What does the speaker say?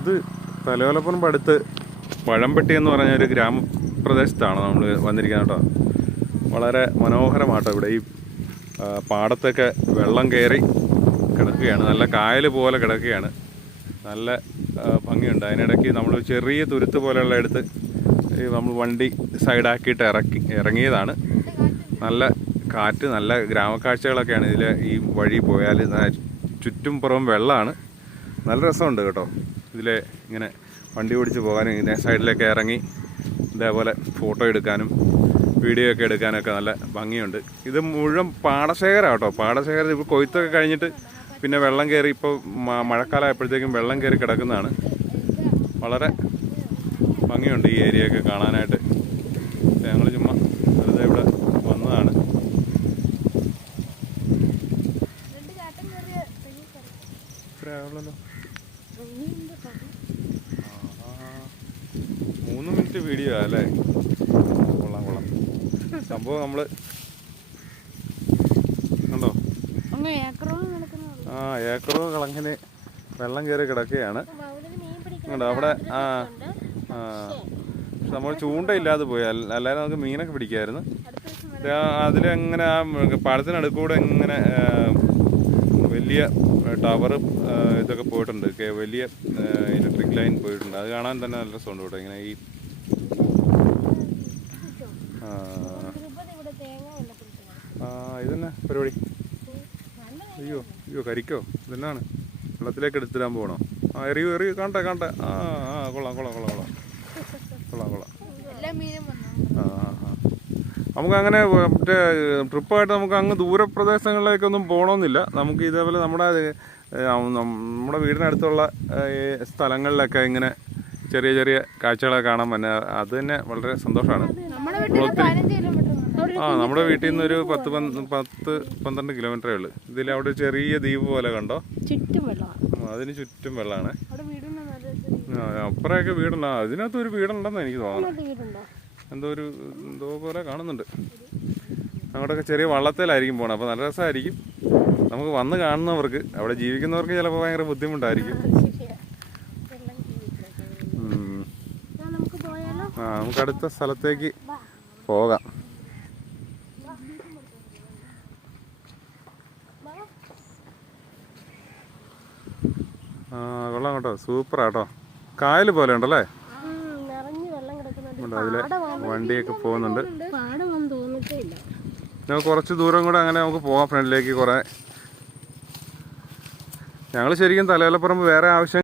ഇത് തലയോലപ്പറമ്പ് അടുത്ത് പഴംപെട്ടി എന്ന് പറഞ്ഞ ഒരു ഗ്രാമപ്രദേശത്താണ് നമ്മൾ വന്നിരിക്കുന്നത് കേട്ടോ. വളരെ മനോഹരമാട്ടോ. ഇവിടെ ഈ പാടത്തൊക്കെ വെള്ളം കയറി കിടക്കുകയാണ്, നല്ല കായൽ പോലെ കിടക്കുകയാണ്, നല്ല ഭംഗിയുണ്ട്. അതിനിടയ്ക്ക് നമ്മൾ ചെറിയ തുരുത്ത് പോലെയുള്ള എടുത്ത് നമ്മൾ വണ്ടി സൈഡാക്കിയിട്ട് ഇറങ്ങിയതാണ്. നല്ല കാറ്റ്, നല്ല ഗ്രാമക്കാഴ്ചകളൊക്കെയാണ് ഇതിൽ. ഈ വഴി പോയാൽ ചുറ്റും പുറം വെള്ളമാണ്. നല്ല രസമുണ്ട് കേട്ടോ. ഇതിൽ ഇങ്ങനെ വണ്ടി ഓടിച്ച് പോകാനും ഇങ്ങനെ സൈഡിലൊക്കെ ഇറങ്ങി ഇതേപോലെ ഫോട്ടോ എടുക്കാനും വീഡിയോ ഒക്കെ എടുക്കാനൊക്കെ നല്ല ഭംഗിയുണ്ട്. ഇത് മുഴുവൻ പാടശേഖരമാണ് കേട്ടോ. പാടശേഖരം ഇപ്പോൾ കൊയ്ത്തൊക്കെ കഴിഞ്ഞിട്ട് പിന്നെ വെള്ളം കയറി, ഇപ്പോൾ മഴക്കാലമായപ്പോഴത്തേക്കും വെള്ളം കയറി കിടക്കുന്നതാണ്. വളരെ ഭംഗിയുണ്ട് ഈ ഏരിയയൊക്കെ കാണാനായിട്ട്. ഞങ്ങൾ ചുമ്മാ വെറുതെ ഇവിടെ വന്നതാണ്. മൂന്ന് മിനിറ്റ് വീഡിയോ അല്ലേ? കൊള്ളാം കൊള്ളാം. സംഭവം നമ്മള് കണ്ടോ? ഏക്കറോ കണക്കിന് വെള്ളം കയറി കിടക്കുകയാണ് കണ്ടോ അവിടെ. നമ്മൾ ചൂണ്ടയില്ലാതെ പോയി, അല്ലാതെ നമുക്ക് മീനൊക്കെ പിടിക്കാമായിരുന്നു. അതിലെങ്ങനെ ആ പാടത്തിനടുക്കൂടെ ഇങ്ങനെ വലിയ ടവർ ഇതൊക്കെ പോയിട്ടുണ്ട്, വലിയ ഇലക്ട്രിക് ലൈൻ പോയിട്ടുണ്ട്. അത് കാണാൻ തന്നെ നല്ല രസമുണ്ട് കേട്ടോ. ഇങ്ങനെ ഈ ഇതന്നെ പരിപാടി. അയ്യോ അയ്യോ കരിക്കോ ഇതെന്നാണ്? വെള്ളത്തിലേക്ക് എടുത്തിടാൻ പോകണോ? എറിയോ കാണട്ടെ. കൊള്ളാം കൊള്ളാം കൊള്ളാം കൊള്ളാം കൊള്ളാം കൊള്ളാം. നമുക്ക് അങ്ങനെ മറ്റേ ട്രിപ്പായിട്ട് നമുക്ക് അങ്ങ് ദൂരപ്രദേശങ്ങളിലേക്കൊന്നും പോകണമെന്നില്ല. നമുക്ക് ഇതേപോലെ നമ്മുടെ വീടിനടുത്തുള്ള സ്ഥലങ്ങളിലൊക്കെ ഇങ്ങനെ ചെറിയ ചെറിയ കാഴ്ചകളൊക്കെ കാണാൻ പറ്റുക. അത് തന്നെ വളരെ സന്തോഷമാണ്. നമ്മുടെ വീട്ടിൽ നിന്ന് ഒരു 10-12 കിലോമീറ്ററേ ഉള്ളൂ. ഇതിൽ അവിടെ ചെറിയ ദ്വീപ് പോലെ കണ്ടോ, അതിന് ചുറ്റും വെള്ളമാണ്. അപ്പുറമൊക്കെ വീടുണ്ടോ? അതിനകത്ത് ഒരു വീടുണ്ടെന്ന് എനിക്ക് തോന്നുന്നു. എന്തോ പോലെ കാണുന്നുണ്ട്. അങ്ങോട്ടൊക്കെ ചെറിയ വള്ളത്തിലായിരിക്കും പോകണം. അപ്പോൾ നല്ല രസമായിരിക്കും. നമുക്ക് വന്ന് കാണുന്നവർക്ക്, അവിടെ ജീവിക്കുന്നവർക്ക് ചിലപ്പോൾ ഭയങ്കര ബുദ്ധിമുട്ടായിരിക്കും. നമുക്ക് അടുത്ത സ്ഥലത്തേക്ക് പോകാം. കൊള്ളാം കേട്ടോ, സൂപ്പറാട്ടോ. കായൽ പോലെ ഉണ്ടല്ലേ? അതിലെ വണ്ടിയൊക്കെ പോകുന്നുണ്ട്. നമുക്ക് കുറച്ച് ദൂരം കൂടെ അങ്ങനെ നമുക്ക് പോകാം ഫ്രണ്ടിലേക്ക്. ഞങ്ങൾ ശരിക്കും തലയോലപ്പറമ്പ് വേറെ ആവശ്യം